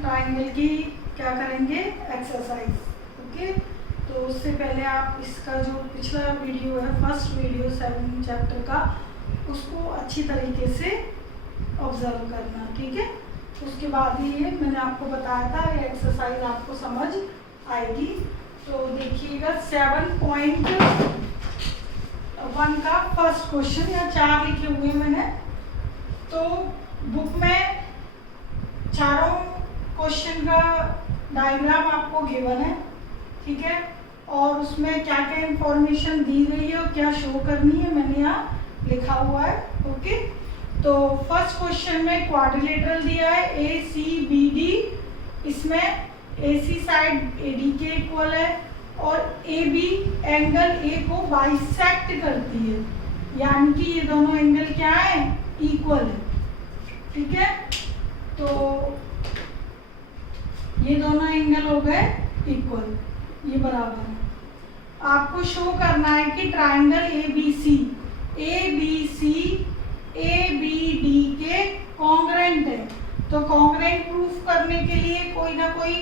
Triangle की क्या करेंगे, एक्सरसाइज। ओके, तो उससे पहले आप इसका जो पिछला वीडियो है, फर्स्ट वीडियो 7 चैप्टर का, उसको अच्छी तरीके से ऑब्जर्व करना, ठीक है। उसके बाद ही ये मैंने आपको बताया था, ये एक्सरसाइज आपको समझ आएगी। तो देखिएगा 7.1 का फर्स्ट क्वेश्चन, या 4 लिखे हुए मैंने। तो बुक में चारों क्वेश्चन का डायग्राम आपको गिवन है, ठीक है, और उसमें क्या क्या इंफॉर्मेशन दी गई है और क्या शो करनी है मैंने यहाँ लिखा हुआ है। ओके, तो फर्स्ट क्वेश्चन में क्वाड्रिलेटरल दिया है ACBD, इसमें AC साइड AD के इक्वल है और AB एंगल A को बाइसेक्ट करती है, यानी कि ये दोनों एंगल क्या है, इक्वल है, ठीक है। तो ये दोनों एंगल हो गए इक्वल, ये बराबर है। आपको शो करना है कि ट्राइंगल ABC ABD के कॉन्ग्रेंट है। तो कॉन्ग्रेंट प्रूफ करने के लिए कोई ना कोई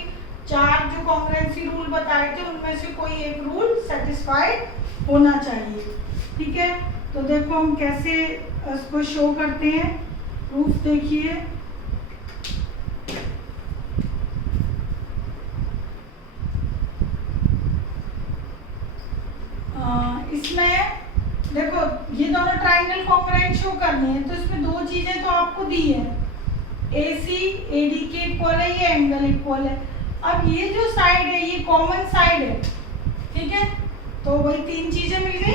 4 जो कॉन्ग्रेंसी रूल बताए थे उनमें से कोई एक रूल सेटिस्फाइड होना चाहिए, ठीक है। तो देखो हम कैसे इसको शो करते हैं, प्रूफ देखिए। इसमें देखो ये दोनों ट्राइंगल कॉन्ग्रेंट शो करने हैं, तो इसमें 2 चीजें तो आपको दी है, AC AD के इक्वल है, ये एंगल इक्वल है। अब ये जो साइड है ये कॉमन साइड है, ठीक है। तो वही 3 चीजें मिल गई।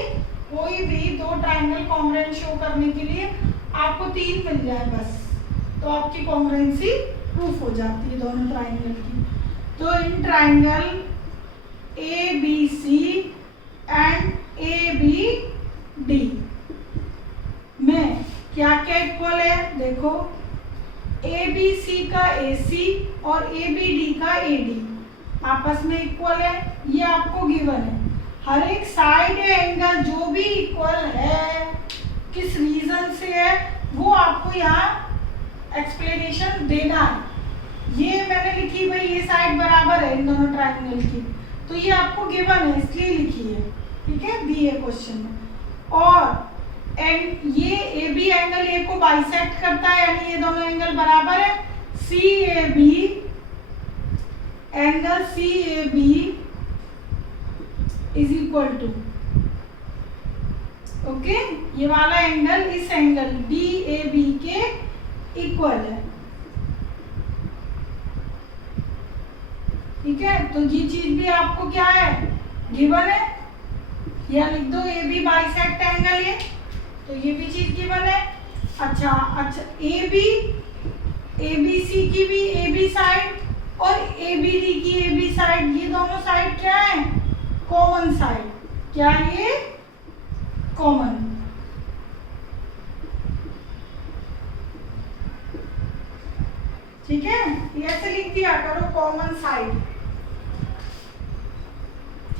कोई भी 2 ट्राइंगल कॉन्ग्रेंट शो करने के लिए आपको 3 मिल जाए बस, तो आपकी कॉन्ग्रेंसी प्रूफ हो जाती है दोनों ट्राइंगल की। तो in triangle ABC and ABD में क्या क्या इक्वल है, देखो ABC का AC और ABD का AD आपस में इक्वल है, ये आपको गिवन है। हर एक साइड एंगल जो भी इक्वल है, किस रीजन से है, वो आपको यहाँ एक्सप्लेनेशन देना है। ये मैंने लिखी भाई, ये साइड बराबर है इन दोनों ट्राइंगल की, तो ये आपको गिवन है इसलिए लिखी है, ठीक है, दिए क्वेश्चन में। और ये AB एंगल A को बाइसेक्ट करता है, यानी ये दोनों एंगल बराबर है। CAB angle CAB is equal to, okay, ये वाला एंगल इस एंगल DAB के इक्वल है, ठीक है। तो ये चीज भी आपको क्या है, गिवन है। या लिख दो AB बाइसेक्ट एंगल है, तो ये भी चीज गिवन है। अच्छा ABC की भी AB साइड और ABD की AB साइड, ये दोनों साइड क्या है, कॉमन साइड। क्या ये कॉमन, ठीक है, ऐसे लिख दिया करो कॉमन साइड,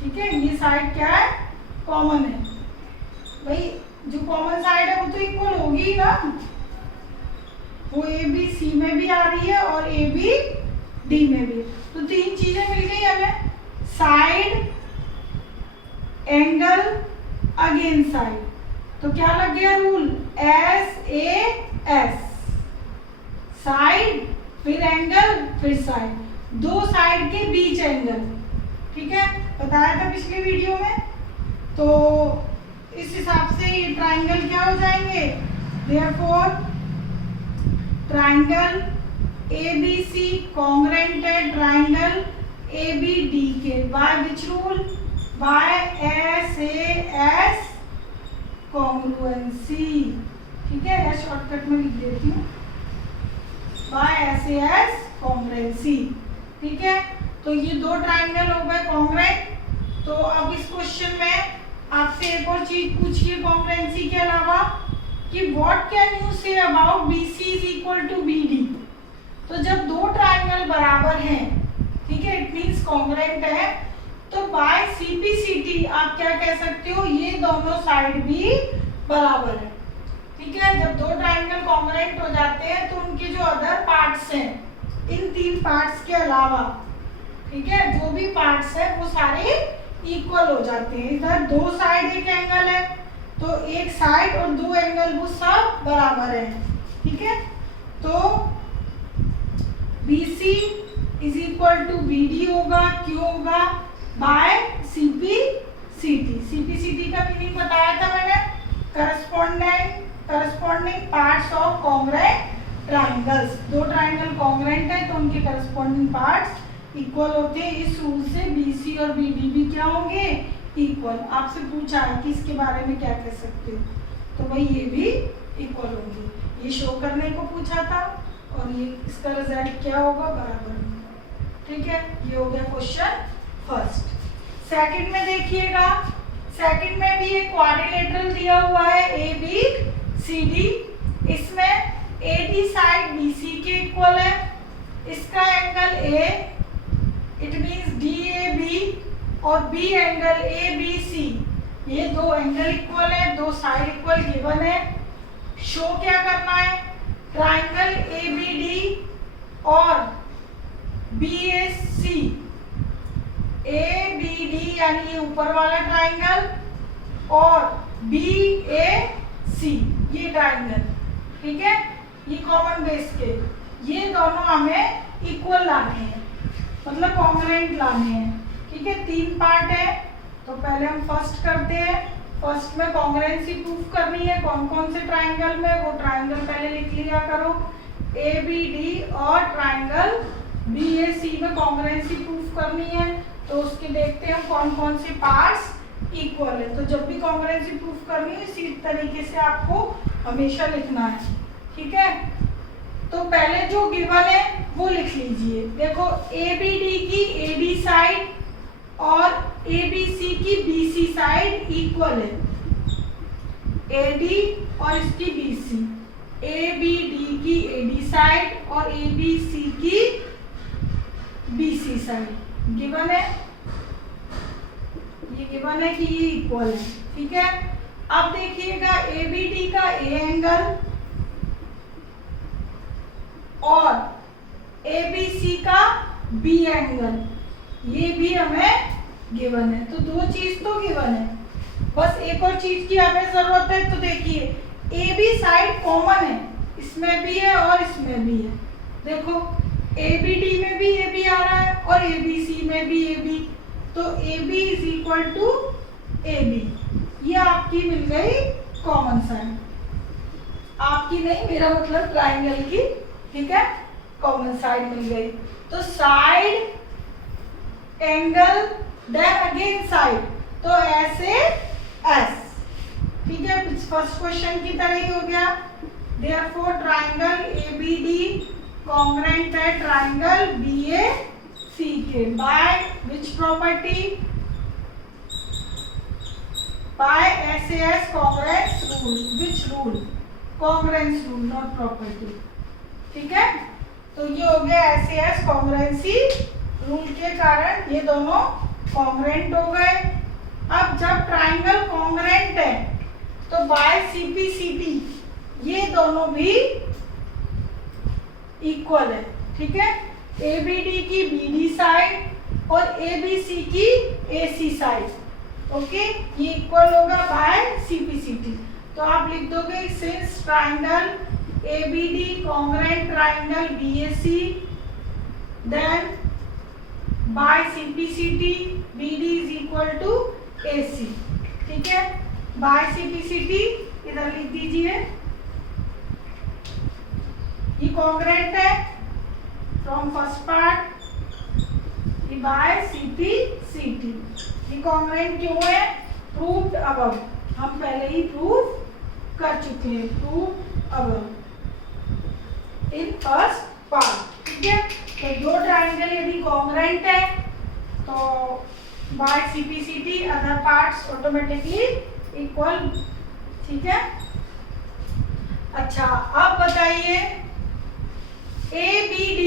ठीक है। ये साइड क्या है, कॉमन है। भाई जो कॉमन साइड है वो तो इक्वल होगी ही ना, वो ABC में भी आ रही है और ABD में भी। तो 3 चीजें मिल गई हमें, साइड, एंगल, अगेन साइड। तो क्या लग गया रूल, SAS, साइड फिर एंगल फिर साइड, 2 साइड के बीच एंगल, ठीक है, बताया था पिछले वीडियो में। तो इस हिसाब से ये ट्राइंगल क्या हो जाएंगे, देयरफॉर ट्राइंगल ABC कॉन्ग्रेंट है ट्राइंगल ABD के, by which rule, by SAS congruency, ठीक है, या शॉर्टकट में लिख देती हूँ, बाय SAS कॉन्ग्रुएंसी, ठीक है। तो ये 2 ट्राइंगल हो गए कॉन्ग्रेंट। तो अब इस क्वेश्चन में आपसे एक और चीज पूछिए कॉन्ग्रुएंसी के अलावा, कि what can you say about BC is equal to BD। तो जब 2 ट्राइंगल बराबर हैं, ठीक है, इट मींस कॉन्ग्रुएंट है, तो बाय CPCT आप क्या कह सकते हो, ये दोनों साइड भी बराबर है, ठीक है। जब 2 ट्राइंगल कॉन्ग्रुएंट हो जाते हैं तो उनके जो अदर पार्ट्स हैं इन 3 पार्ट्स के अलावा, ठीक है, जो भी पार्ट्स है वो सारे इक्वल हो जाते हैं। इधर 2 साइड एक एंगल है, तो एक साइड और 2 एंगल वो सब बराबर है, ठीक है। तो BC is equal to BD होगा, क्यों होगा, बाय CPCT। CPCT का मीनिंग बताया था मैंने, corresponding parts of congruent triangles. 2 triangle congruent है तो उनके करस्पॉन्डिंग पार्ट्स इक्वल होते हैं। इस रूल से BC और BD भी क्या होंगे, इक्वल। आपसे पूछा है कि इसके बारे में क्या कह सकते हो, तो भाई ये भी इक्वल होंगे। ये शो करने को पूछा था और ये इसका रिजल्ट क्या होगा, बराबर होगा, ठीक है। ये हो गया क्वेश्चन फर्स्ट। सेकंड में देखिएगा, सेकंड में भी एक क्वाड्रिलेटरल दिया हुआ है ABCD। इसमें AD साइड BC के इक्वल है, इसका angle A, it means DAB, और B एंगल ABC। ये 2 एंगल इक्वल है, 2 साइड इक्वल गिवन है। शो क्या करना है, ट्राइंगल ABD और BAC, ABD यानी ये ऊपर वाला ट्राइंगल और BAC ये ट्राइंगल, ठीक है, ये कॉमन बेस के, ये दोनों हमें इक्वल लाने हैं, मतलब कॉन्ग्रुएंट लाने हैं, ठीक है। 3 पार्ट है, तो पहले हम फर्स्ट करते हैं। फर्स्ट में कॉन्ग्रुएंसी प्रूफ करनी है, कौन कौन से ट्राइंगल में, वो ट्राइंगल पहले लिख लिया करो। ABD और ट्राइंगल BAC में कॉन्ग्रुएंसी प्रूफ करनी है, तो उसके देखते हैं कौन कौन से पार्ट्स इक्वल है। तो जब भी कॉन्ग्रुएंसी प्रूफ करनी है इसी तरीके से आपको हमेशा लिखना है, ठीक है। तो पहले जो गिवन है वो लिख लीजिए। देखो ABD की AD साइड और ABC की BC साइड इक्वल है, AD और इसकी BC, ABD की AD साइड और ABC की BC साइड गिवन है, ये गिवन है कि ये इक्वल है, ठीक है। अब देखिएगा ABD का A एंगल और ABC का B एंगल, ये भी हमें गिवन है। तो 2 चीज तो गिवन है, बस एक और चीज की हमें जरूरत है। तो देखिए AB साइड कॉमन है, इसमें भी है और इसमें भी है। देखो ABD में भी AB आ रहा है और ABC में भी AB, तो AB is equal to AB। ये आपकी मिल गई कॉमन साइड, आपकी नहीं, मेरा मतलब ट्राइंगल की, ठीक है, कॉमन साइड मिल गई। तो side angle then again side, तो ऐसे S, ठीक है, फर्स्ट क्वेश्चन की तरह ही हो गया। देयरफॉर ट्राइंगल ABD कॉन्ग्रुएंट है ट्राइंगल BAC के, by which property, by SAS congruence rule. Which rule, congruence rule, not property, ठीक है। तो ये हो गया SAS कॉन्ग्रुएंसी रूल के कारण ये दोनों कॉन्ग्रुएंट हो गए। अब जब ट्राइंगल कॉन्ग्रुएंट है तो बाय CPCT ये दोनों भी इक्वल है, ठीक है। ABD की BD साइड और ABC की AC साइड, ओके, ये इक्वल होगा बाय CPCT। तो आप लिख दोगे since triangle ABD congruent triangle BAC, then by CPCT BD is equal to AC, ठीक है। बाय CPCT इधर लिख दीजिए, ये कॉन्ग्रुएंट है from first part, by CPCT। ये कॉन्ग्रुएंट क्यों है, प्रूव्ड अबव, हम पहले ही प्रूव कर चुके हैं, proved above in first part, ठीक है। तो 2 ट्राइंगल यदि कॉन्ग्रुएंट है तो by CPCT other parts automatically equal, ठीक है। अच्छा अब बताइए ABD,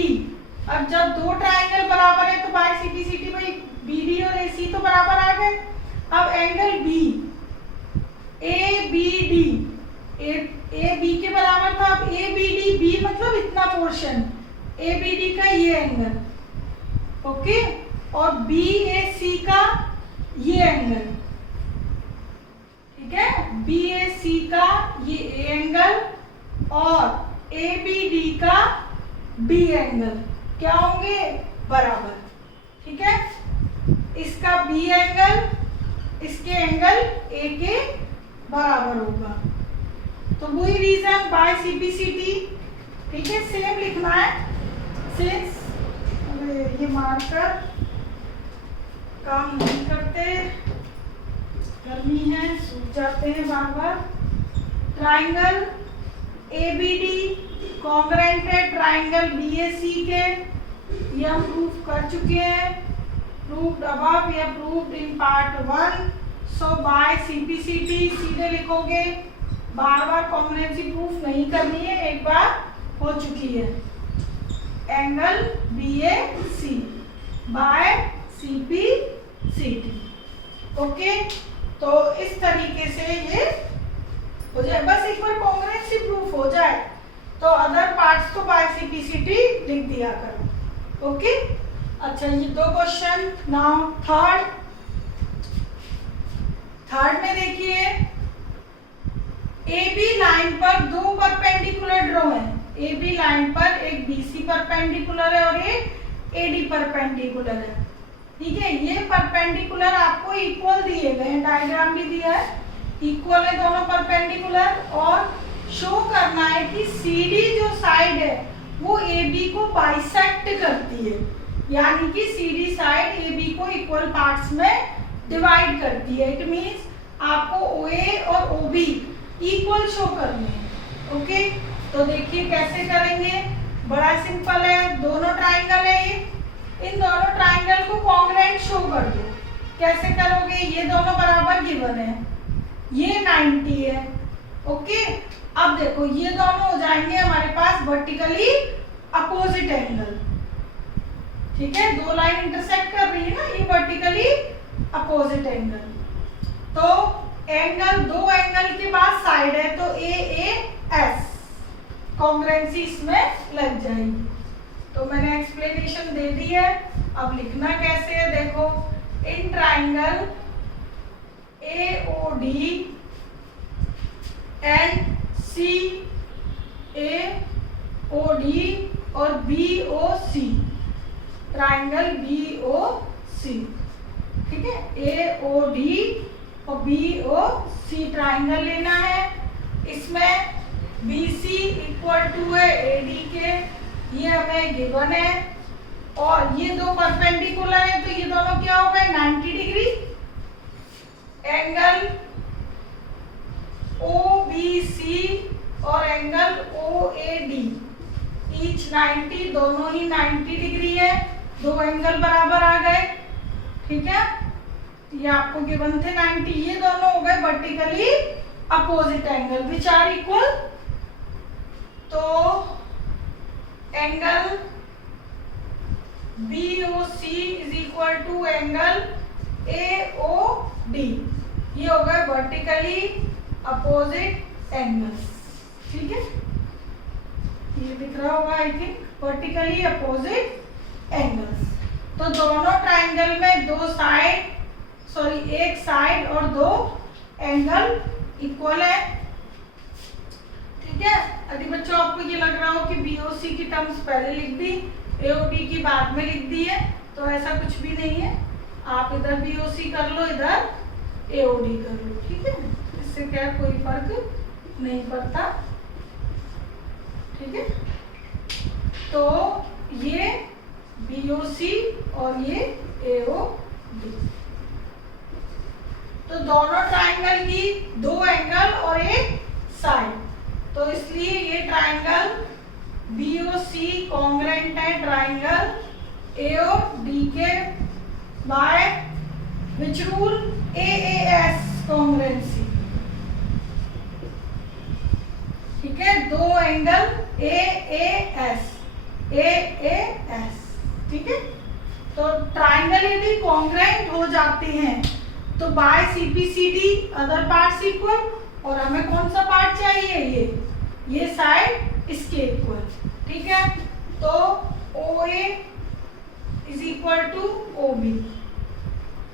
अब जब 2 ट्राइंगल बराबर है तो बाय CPCT में BD और AC तो बराबर आ गए। अब angle B ABD, A B के बराबर था, अब ABD B मतलब इतना पोर्शन, ABD का ये एंगल, ओके, और BAC का ये एंगल, ठीक है, BAC का ये A एंगल और ABD का B एंगल क्या होंगे, बराबर, ठीक है। इसका B एंगल इसके एंगल A के बराबर होगा। तो वही रीजन बाय CPCT, ठीक है, सेम लिखना है। सिंस ये मार्कर काम नहीं करते, गर्मी है, सूख जाते हैं बार बार। ट्राइंगल ABD कॉन्ग्रेंट है ट्राइंगल BAC के, ये हम प्रूफ कर चुके हैं, प्रूव्ड अबव या proved in part 1। So by CPCT सीधे लिखोगे, बार बार कॉन्ग्रुएंसी प्रूफ नहीं करनी है, एक बार हो चुकी है। Angle BAC by CPCT, okay. तो इस तरीके से ये हो जाए, बस एक बार कॉन्ग्रुएंसी प्रूफ हो जाए तो अदर पार्ट्स तो बाय CPCT लिख दिया करो, ओके। अच्छा, ये दो क्वेश्चन। नाउ थर्ड में देखिए, AB लाइन पर दो परपेंडिकुलर ड्रॉ है। AB लाइन पर एक BC परपेंडिकुलर है और एक AD परपेंडिकुलर है, ठीक है। ये परपेंडिकुलर आपको इक्वल दिए गए हैं, डायग्राम भी दिया है, इक्वल है दोनों परपेंडिकुलर, और शो करना है कि CD जो साइड है वो AB को बाइसेक्ट करती है, यानी कि CD साइड AB को इक्वल पार्ट्स में डिवाइड करती है। इट मींस आपको OA और OB इक्वल शो करने हैं, ओके। तो देखिए कैसे करेंगे, बड़ा सिंपल है, दोनों ट्राइंगल है ये, इन दोनों ट्राइंगल को कॉन्ग्रुएंट शो कर दो। कैसे करोगे, ये दोनों बराबर गिवन है, ये 90 है, ओके। अब देखो ये दोनों हो जाएंगे हमारे पास वर्टिकली अपोजिट एंगल, ठीक है, दो लाइन इंटरसेक्ट कर रही है ना, ये वर्टिकली अपोजिट एंगल। तो एंगल, दो एंगल के बाद साइड है, तो AAS कॉन्ग्रुएंसी इसमें लग जाएगी। तो मैंने एक्सप्लेनेशन दे दी है, अब लिखना कैसे है देखो। In triangle AOD and CAOD और BOC, ट्राइंगल BOC, ठीक है, AOD और BOC ट्राइंगल लेना है। इसमें BC इक्वल टू है AD के, ये हमें गिवन है, और ये दो परपेंडिकुलर है, तो ये दोनों क्या हो गए 90 डिग्री। एंगल OBC और एंगल OAD ईच 90, दोनों ही 90 डिग्री है, दो एंगल बराबर आ गए, ठीक है। ये आपको गिवन थे 90, ये दोनों हो गए vertically opposite angle which are equal. तो angle BOC is equal to angle AOD, ये हो गए वर्टिकली अपोजिट एंगल्स, ठीक है, ये दिख रहा होगा I think, vertically opposite angles. तो दोनों ट्राइंगल में दो साइड, सॉरी एक साइड और दो एंगल इक्वल है, ठीक है। यदि बच्चों आपको ये लग रहा हो कि BOC की टर्म्स पहले लिख दी, AOD की बाद में लिख दी है, तो ऐसा कुछ भी नहीं है, आप इधर BOC कर लो, इधर AOD कर लो, ठीक है, इससे क्या कोई फर्क नहीं पड़ता, ठीक है। तो ये BOC और ये AOD, तो दोनों ट्राइंगल की दो एंगल और एक साइड, तो इसलिए ये ट्राइंगल BOC कॉन्ग्रुएंट है ट्राइंगल AOD के by which rule, AAS congruency, ठीक है, दो एंगल AAS, ठीक है। तो ट्राइंगल यदि कॉन्ग्रुएंट हो जाते हैं तो by CPCD other parts equal, और हमें कौन सा पार्ट चाहिए, ये साइड इसके इक्वल, ठीक है। तो A is equal to O B,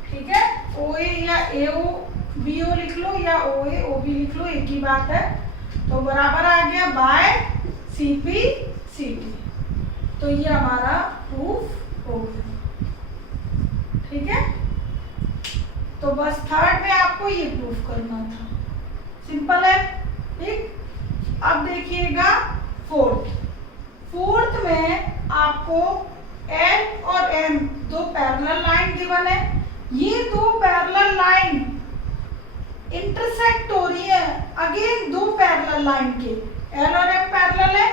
ठीक है। ओ ए या ए ओ बी ओ लिख लो या ओ ए ओ बी लिख लो, एक ही बात है। तो बराबर आ गया by C P C T. तो ये हमारा प्रूफ हो गया, ठीक है। तो बस थर्ड में आपको ये प्रूफ करना था, सिंपल है, ठीक। अब देखिएगा फोर्थ में आपको एल और एम दो पैरेलल लाइन गिवन है। ये दो पैरेलल लाइन इंटरसेक्ट हो रही है अगेन दो पैरेलल लाइन के, एल और एम पैरेलल है,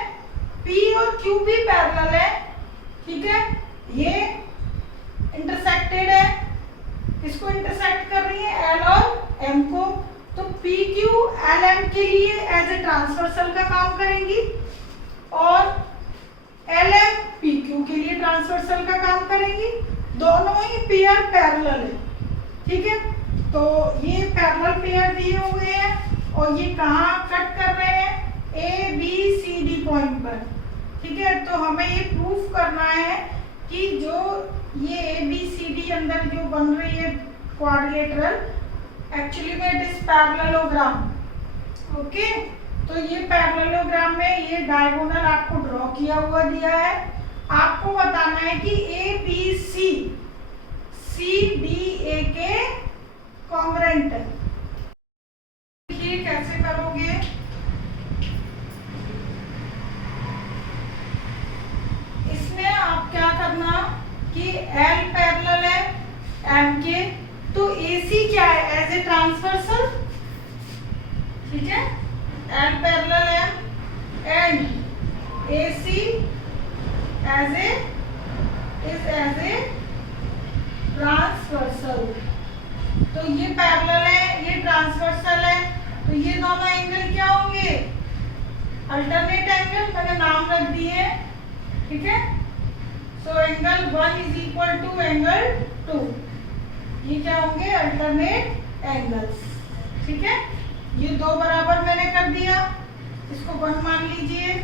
पी और क्यू भी पैरेलल है, ठीक है। ये इंटरसेक्टेड है, किसको इंटरसेक्ट कर रही है, एल और एम को। तो पी क्यू एल एम के लिए एज ए ट्रांसवर्सल का काम करेंगी और एल एम पी क्यू के लिए ट्रांसवर्सल का काम करेंगी। दोनों ही पेयर पैरेलल है, ठीक है। तो ये पैरेलल पेयर दिए हुए हैं और ये कहाँ कट कर रहे हैं, A B C D point पर, ठीक है। तो हमें ये प्रूफ करना है कि जो ये ए बी सी डी अंदर जो बन रही है क्वाड्रिलेटरल, एक्चुअली में इट इज पैरेललोग्राम, ओके। तो ये पैरेललोग्राम में ये डायगोनल आपको ड्रॉ किया हुआ दिया है। आपको बताना है कि ए B C C D A के कॉन्ग्रुएंट है। देखिए कैसे करोगे, इसमें आप क्या करना कि एल पैरेलल है एम के, तो AC क्या है, एज ए ट्रांसवर्सल, ठीक है। L parallel M and AC as a transversal. तो ये पैरेलल है, ये ट्रांसवर्सल है, तो ये दोनों एंगल क्या होंगे, अल्टरनेट एंगल, मैंने नाम रख दिए, ठीक है। So angle 1 is equal to angle 2, ये क्या होंगे, अल्टरनेट एंगल्स, ठीक है। ये दो बराबर मैंने कर दिया, इसको 1 मान लीजिए,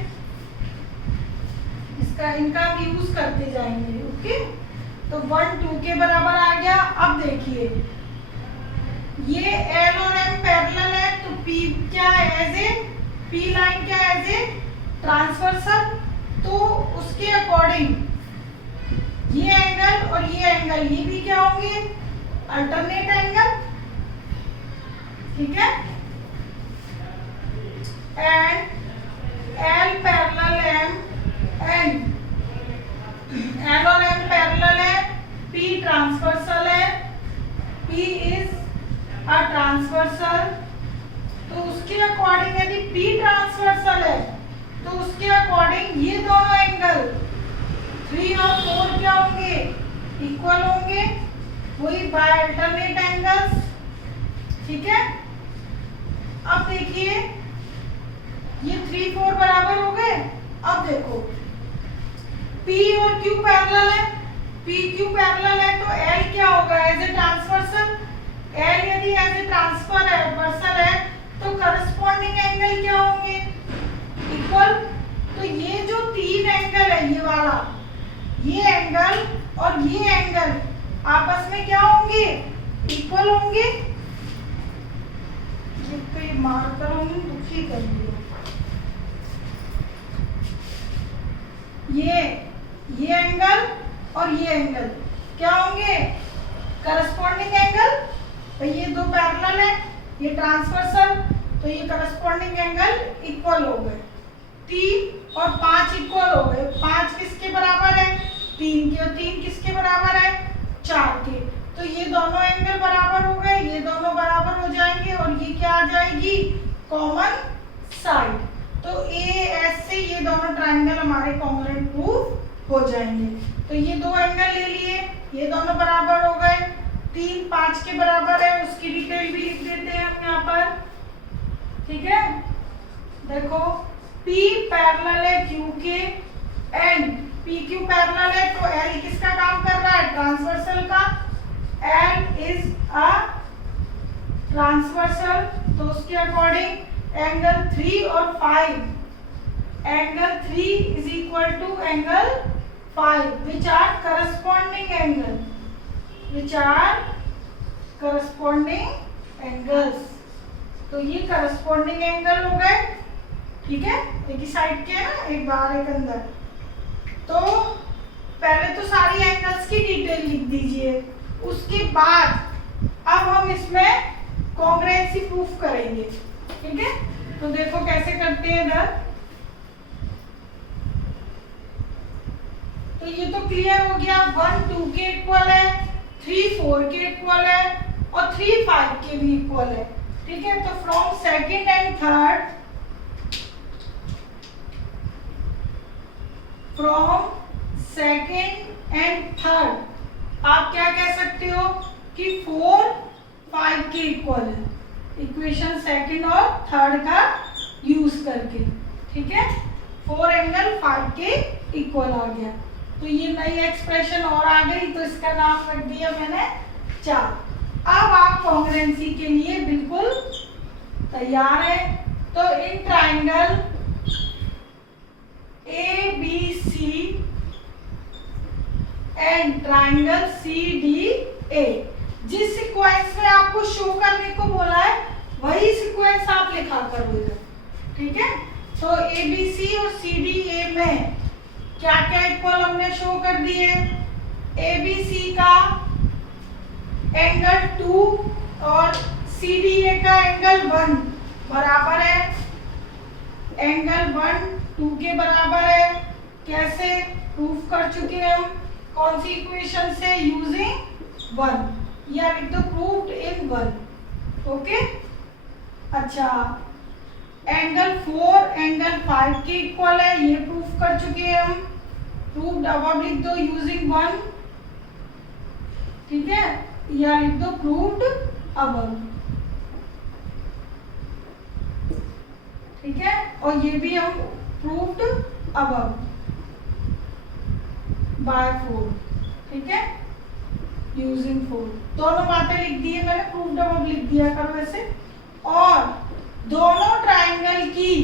इसका इनका यूज करते जाएंगे, ओके। तो 1 2 के बराबर आ गया। अब देखिए ये एल और एम पैरेलल है, तो पी क्या है, एज ए पी लाइन क्या है, एज ए ट्रांसवर्सल। तो उसके अकॉर्डिंग ये एंगल और ये एंगल ये भी क्या होंगे, अल्टरनेट एंगल, ठीक है। And L parallel M and L और एम पैरेलल है, पी ट्रांसवर्सल है, पी इज अ ट्रांसवर्सल। तो उसके अकॉर्डिंग यदि पी ट्रांसवर्सल है तो उसके अकॉर्डिंग ये दोनों एंगल 3 और 4 क्या होंगे, इक्वल होंगे, वही बाय अल्टरनेट एंगल्स, ठीक है। अब देखिए ये 3 4 बराबर हो गए। अब देखो P और Q पैरेलल है, P Q पैरेलल है, तो L क्या होगा, एज ए ट्रांसवर्सल। L यदि एज ए ट्रांसवर्सल है तो करस्पॉन्डिंग एंगल क्या होंगे, इक्वल। तो ये जो 3 एंगल है, ये वाला, ये एंगल और ये एंगल आपस में क्या होंगे, इक्वल होंगे। ये मार्कर हमने दुखी कर दिया। ये एंगल और ये एंगल क्या होंगे, करस्पॉन्डिंग एंगल। तो ये दो पैरेलल है, ये ट्रांसवर्सल, तो ये करस्पॉन्डिंग एंगल इक्वल हो गए। 3 और 5 इक्वल हो गए। 5 किसके बराबर है, 3 के, और 3 किसके बराबर है, 4 के। तो ये दोनों एंगल बराबर हो गए, ये दोनों बराबर हो जाएंगे और ये क्या आ जाएगी, कॉमन साइड। तो ए एस से ये दोनों ट्रायंगल हमारे कॉन्ग्रुएंट प्रूफ हो जाएंगे। तो ये दो एंगल ले लिए, ये दोनों बराबर हो गए। 3 5 के बराबर है, उसकी डिटेल भी लिख देते हैं हम यहाँ पर, ठीक है। देखो P पैरेलल है Q के एंड PQ पैरेलल है, तो L किसका काम कर रहा है, ट्रांसवर्सल का। L इज अ ट्रांसवर्सल, तो उसके अकॉर्डिंग एंगल 3 और 5, angle 3 is equal to angle 5 which are corresponding angle, which are corresponding angles। तो ये corresponding angle हो गए, ठीक है, एक ही साइड के है ना, एक बाहर एक अंदर। तो पहले तो सारी एंगल्स की डिटेल लिख दीजिए, उसके बाद अब हम इसमें कॉन्ग्रुएंसी प्रूफ करेंगे, ठीक है। तो देखो कैसे करते हैं इधर। तो ये तो क्लियर हो गया, 1 2 के इक्वल है, 3 4 के इक्वल है और 3 5 के भी इक्वल है, ठीक है। तो from second and third, from second and third आप क्या कह सकते हो कि 4 5 के इक्वल है, इक्वेशन सेकंड और थर्ड का यूज करके, ठीक है। 4 एंगल 5 के इक्वल आ गया। तो ये नई एक्सप्रेशन और आ गई, तो इसका नाम रख दिया मैंने 4। अब आप कॉन्ग्रुएंसी के लिए बिल्कुल तैयार है। तो in triangle ABC and triangle CDA, जिस सीक्वेंस में आपको शो करने को बोला है वही सीक्वेंस आप लिखा करोगे, ठीक है। तो ABC और CDA में क्या क्या इक्वल हमने शो कर दिए। ABC का एंगल 2 और CDA का एंगल 1 बराबर है, एंगल 1 2 के बराबर है। कैसे प्रूफ कर चुके हैं हम, कौन सी इक्वेशन से, यूजिंग 1, या लिख दो प्रूव्ड इन 1, ओके। अच्छा, एंगल 4 एंगल 5 के इक्वल है, ये प्रूफ कर चुके हैं हम, प्रूव्ड। अब लिख दो यूजिंग 1, ठीक है, या लिख दो प्रूव्ड अबव, ठीक है। और ये भी हम प्रूव्ड अबव बाय 4, ठीक है, यूजिंग 4। दोनों बातें लिख दी है मैंने, प्रूव्ड अबव लिख दिया करो ऐसे। और दोनों ट्राइंगल की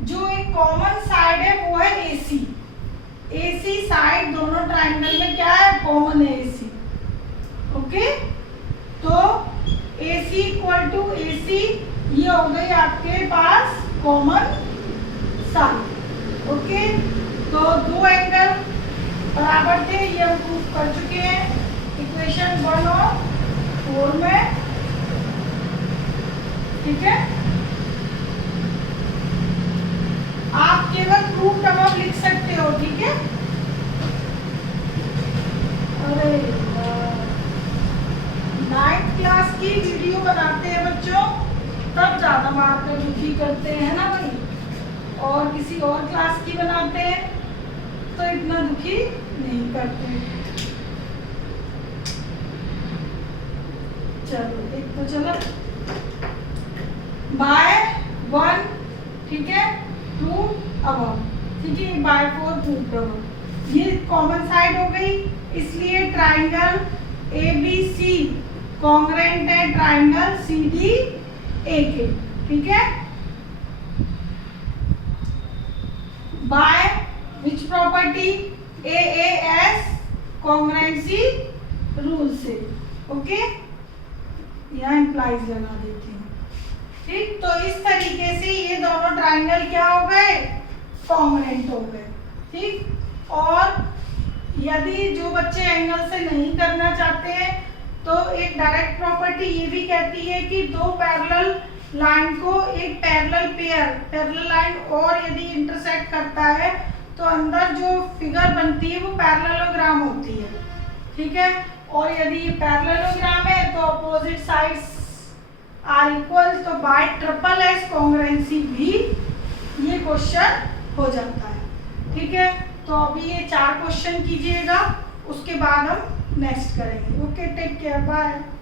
जो एक कॉमन साइड है वो है AC। AC साइड दोनों ट्राइंगल में क्या है, कॉमन है AC, ओके। तो AC इक्वल टू AC, ये हो गई आपके पास कॉमन साइड, ओके। तो दो एंगल बराबर थे, ये हम प्रूफ कर चुके हैं इक्वेशन 1 और 4 में, ठीक है। आप केवल प्रूफ अबव लिख सकते हो, ठीक है। अरे 9th क्लास की वीडियो बनाते हैं बच्चों तब ज्यादा मार्कर दुखी करते हैं ना भाई, और किसी और क्लास की बनाते हैं तो इतना दुखी नहीं करते। चलो एक तो चलो बाय 1, ठीक है, 2 अबव, ठीक है, बाय 4 प्रूव्ड अबव। ये कॉमन साइड हो गई, इसलिए ट्राइंगल ABC कॉन्ग्रुएंट है ट्राइंगल CDA के, ठीक है। Bye which property, AAS congruency rule से, ओके। यहाँ इंप्लाइज लगा देते हैं, ठीक। तो इस तरीके से ये दोनों ट्राइंगल क्या हो गए, कॉन्ग्रुएंट हो गए, ठीक। और यदि जो बच्चे एंगल से नहीं करना चाहते हैं तो एक डायरेक्ट प्रॉपर्टी ये भी कहती है कि दो पैरेलल लाइन को एक पैरेलल लाइन और यदि इंटरसेक्ट करता है तो अंदर जो फिगर बनती है वो पैरेललोग्राम होती है, ठीक है। और यदि ये पैरेललोग्राम है तो अपोजिट साइड्स आर इक्वल, तो बाय ट्रिपल एस कॉन्ग्रुएंसी भी ये क्वेश्चन हो जाता है, ठीक है। तो अभी ये 4 क्वेश्चन कीजिएगा, उसके बाद हम नेक्स्ट करेंगे, ओके। Take care, bye.